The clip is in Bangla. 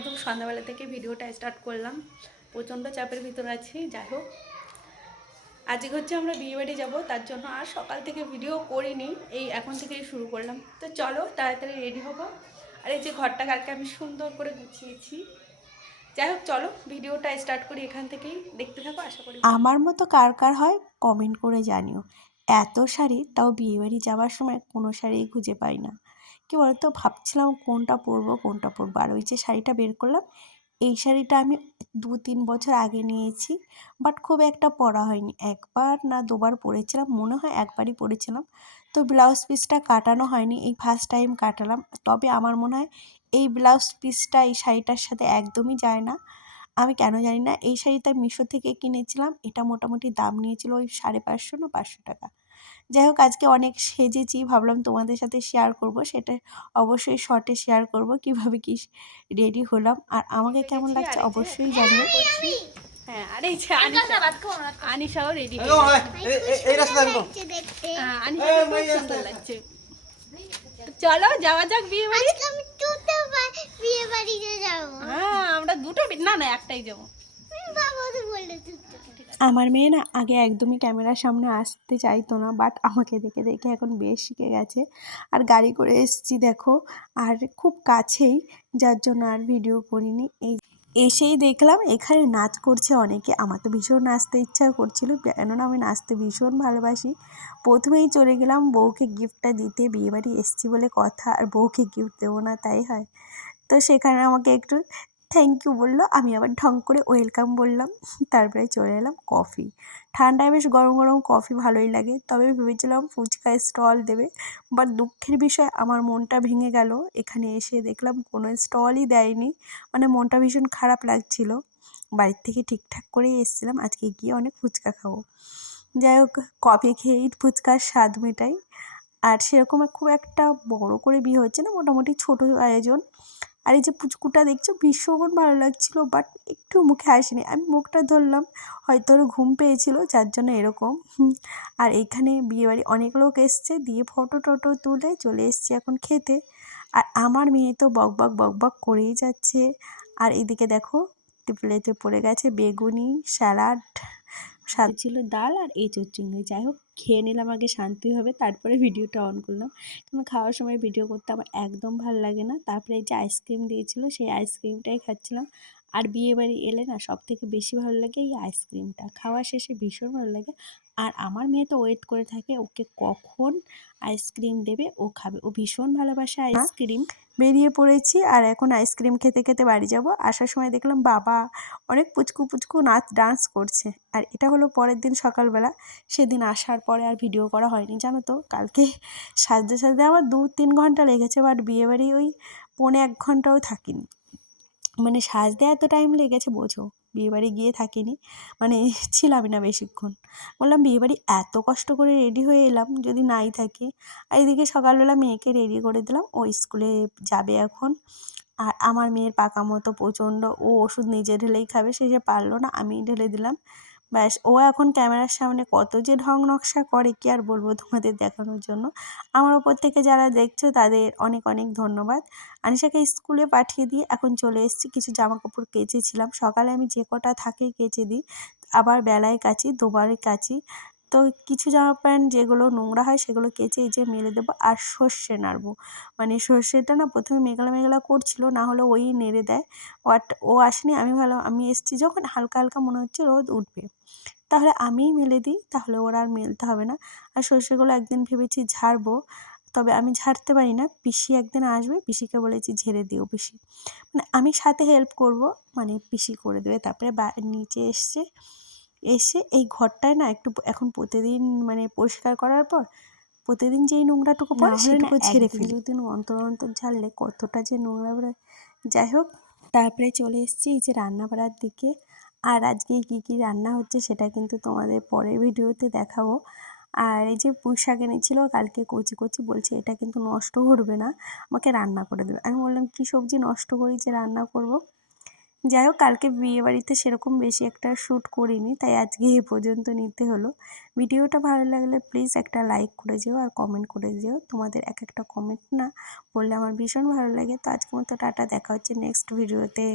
একদম সন্ধ্যাবেলা থেকে ভিডিওটা স্টার্ট করলাম। প্রচণ্ড চাপের ভিতর আছি। যাই হোক, আজকে হচ্ছে আমরা বিয়েবাড়ি যাব, তার জন্য আর সকাল থেকে ভিডিও করিনি, এই এখন থেকেই শুরু করলাম। তো চলো তাড়াতাড়ি রেডি হবো। আর এই যে ঘরটা কালকে আমি সুন্দর করে গুছিয়েছি। যাই হোক, চলো ভিডিওটা স্টার্ট করি এখান থেকেই, দেখতে থাকো, আশা করি। আমার মতো কার কার হয় কমেন্ট করে জানিও। এত শাড়ি, তাও বিয়েবাড়ি যাওয়ার সময় কোনো শাড়িই খুঁজে পাই না। কি বলতো, ভাবছিলাম কোনটা পরবো আর ওই যে শাড়িটা বের করলাম, এই শাড়িটা আমি 2-3 বছর আগে নিয়েছি, বাট খুব একটা পরা হয়নি। একবার না দুবার পরেছিলাম, মনে হয় একবারই পরেছিলাম। তো ব্লাউজ পিসটা কাটানো হয়নি, এই ফার্স্ট টাইম কাটালাম। তবে আমার মনে হয় এই ব্লাউজ পিসটা এই শাড়িটার সাথে একদমই যায় না। আমি কেন জানি না, এই শাড়িটা মিশো থেকে কিনেছিলাম। এটা মোটামুটি দাম নিয়েছিল ওই 550 না 500 টাকা। যাই হোক, আজকে অনেক সেজেছি, ভাবলাম তোমাদের সাথে শেয়ার করব। সেটা অবশ্যই শর্টে শেয়ার করব কিভাবে কি রেডি হলাম, আর আমাকে হয়ে কেমন গেছি, আর লাগছে এই যে অবশ্যই জানিও। হ্যাঁ, আর এই যে আনিশাও রেডি হয়ে গেছে। আনিশাকে খুব সুন্দর লাগছে। চলো যাওয়া যাক বিয়ে বাড়ি। হ্যাঁ, আমরা দুটো না না একটাই যাবো। আমার মেয়ে না আগে একদমই ক্যামেরার সামনে আসতে চাইতো না, বাট আমাকে দেখে দেখে এখন বেশ শিখে গেছে। আর গাড়ি করে এসেছি দেখো, আর খুব কাছেই, যার জন্য আর ভিডিও করিনি। এসেই দেখলাম এখানে নাচ করছে অনেকে। আমার তো ভীষণ নাচতে ইচ্ছা করছিল, কেননা আমি নাচতে ভীষণ ভালোবাসি। প্রথমেই চলে গেলাম বউকে গিফটটা দিতে, বিয়েবাড়ি এসেছি বলে কথা, আর বউকে গিফট দেবো না তাই হয়? তো সেখানে আমাকে একটু থ্যাংক ইউ বললো, আমি আবার ঢং করে ওয়েলকাম বললাম। তারপরে চলে এলাম কফি। ঠান্ডায় বেশ গরম গরম কফি ভালোই লাগে, তবে ভেবেছিলাম ফুচকা স্টল দেবে, বাট দুঃখের বিষয় আমার মনটা ভেঙে গেল। এখানে এসে দেখলাম কোনো স্টলই দেয়নি, মানে মনটা ভীষণ খারাপ লাগছিল। বাড়ির থেকে ঠিকঠাক করেই এসেছিলাম, আজকে গিয়ে অনেক ফুচকা খাবো। যাই হোক, কফি খেয়েই ফুচকার স্বাদ মেটাই। আর সেরকম খুব একটা বড় করে বিয়ে হচ্ছে না, মোটামুটি ছোট আয়োজন। আর এই যে পুচকুটা দেখছো, ভীষণ ভালো লাগছিল, বাট একটু মুখে আসেনি। আমি মুখটা ধরলাম, হয়তো ওর ঘুম পেয়েছিল যার জন্য এরকম। আর এইখানে বিয়েবাড়ি অনেক লোক এসছে, দিয়ে ফটো টটো তুলে চলে এসছি এখন খেতে। আর আমার মেয়ে তো বক বক বক বক করেই যাচ্ছে। আর এদিকে দেখো, প্লেটে পড়ে গেছে বেগুনি, স্যালাড, সাথে ছিল ডাল আর এঁচোড় চিংড়ি। যাই হোক, খেয়ে নিলাম আগে শান্তিভাবে, তারপরে ভিডিওটা অন করলাম। কারণ খাওয়ার সময় ভিডিও করতে আমার একদম ভালো লাগে না। তারপরে এই যে আইসক্রিম দিয়েছিল, সেই আইসক্রিমটাই খাচ্ছিলাম। আর বিয়েবাড়ি এলে না সবথেকে বেশি ভালো লাগে এই আইসক্রিমটা, খাওয়া শেষে ভীষণ ভালো লাগে। আর আমার মেয়ে তো ওয়েট করে থাকে ওকে কখন আইসক্রিম দেবে, ও খাবে, ও ভীষণ ভালোবাসে আইসক্রিম। বেরিয়ে পড়েছি, আর এখন আইসক্রিম খেতে খেতে বাড়ি যাব। আসার সময় দেখলাম বাবা অনেক পুচকু পুচকু নাচ ডান্স করছে। আর এটা হলো পরের দিন সকালবেলা। সেদিন আসার পরে আর ভিডিও করা হয়নি, জানো তো। কালকে সাজতে সাজতে আমার 2-3 ঘন্টা লেগেছে, বাট বিয়েবাড়ি ওই 1.25 ঘন্টাও থাকিনি। মানে সাজতে এত টাইম লেগেছে বোঝো, বিয়েবাড়ি গিয়ে থাকিনি, মানে ছিলামই না বেশিক্ষণ। বললাম বিয়েবাড়ি এত কষ্ট করে রেডি হয়ে এলাম, যদি নাই থাকি। আর এদিকে সকালবেলা মেয়েকে রেডি করে দিলাম, ও স্কুলে যাবে এখন। আর আমার মেয়ের পাকা মতো প্রচণ্ড, ও ওষুধ নিজে ঢেলেই খাবে, সে পারলো না, আমিই ঢেলে দিলাম। ব্যাস, ও এখন ক্যামেরার সামনে কত যে ঢং নকশা করে, কি আর বলবো তোমাদের দেখানোর জন্য। আমার ওপর থেকে যারা দেখছো তাদের অনেক অনেক ধন্যবাদ। আনিশাকে স্কুলে পাঠিয়ে দিয়ে এখন চলে এসেছি, কিছু জামা কাপড় কেচেছিলাম। সকালে আমি যে কটা থাকে কেচে দিই, আবার বেলায় কাচি, দুবারই কাচি। তো কিছু জামা প্যান্ট যেগুলো নোংরা হয় সেগুলো কেচে এই যে মেলে দেবো। আর সর্ষে নাড়বো, মানে সর্ষেটা না প্রথমে মেঘলা মেঘলা করছিল, না হলে ওই নেড়ে দেয়। বাট ও আসেনি, আমি ভালো, আমি এসেছি যখন হালকা হালকা মনে হচ্ছে রোদ উঠবে, তাহলে আমিই মেলে দিই, তাহলে ওরা আর মেলতে হবে না। আর সর্ষেগুলো একদিন ভেবেছি ঝাড়বো, তবে আমি ঝাড়তে পারি না। পিসি একদিন আসবে, পিসিকে বলেছি ঝেড়ে দিও পিসি, মানে আমি সাথে হেল্প করব, মানে পিসি করে দেবে। তারপরে নিচে এসে এই ঘরটায় না একটু এখন প্রতিদিন মানে পরিষ্কার করার পর প্রতিদিন যেই নোংরাটুকু পড়ে সেটুকু ঝেড়ে ফেলি। 2 দিন অন্তর অন্তর ঝাড়লে কতটা যে নোংরা বেরোয়। যাই হোক, তারপরে চলে এসেছি এই যে রান্না বাড়ার দিকে। আর আজকে কী কী রান্না হচ্ছে সেটা কিন্তু তোমাদের পরের ভিডিওতে দেখাবো। আর এই যে পুঁই শাক এনেছিল কালকে কচি কচি, বলছে এটা কিন্তু নষ্ট করবে না, আমাকে রান্না করে দেবে। আমি বললাম কী সবজি নষ্ট করি যে রান্না করব। যাই হোক, কালকে বিয়েবাড়িতে সেরকম বেশি একটা শ্যুট করিনি, তাই আজকে এ পর্যন্ত নিতে হলো। ভিডিওটা ভালো লাগলে প্লিজ একটা লাইক করে যেও আর কমেন্ট করে যেও। তোমাদের এক একটা কমেন্ট না বললে আমার ভীষণ ভালো লাগে। তো আজকের মতো টাটা, দেখা হচ্ছে নেক্সট ভিডিওতে।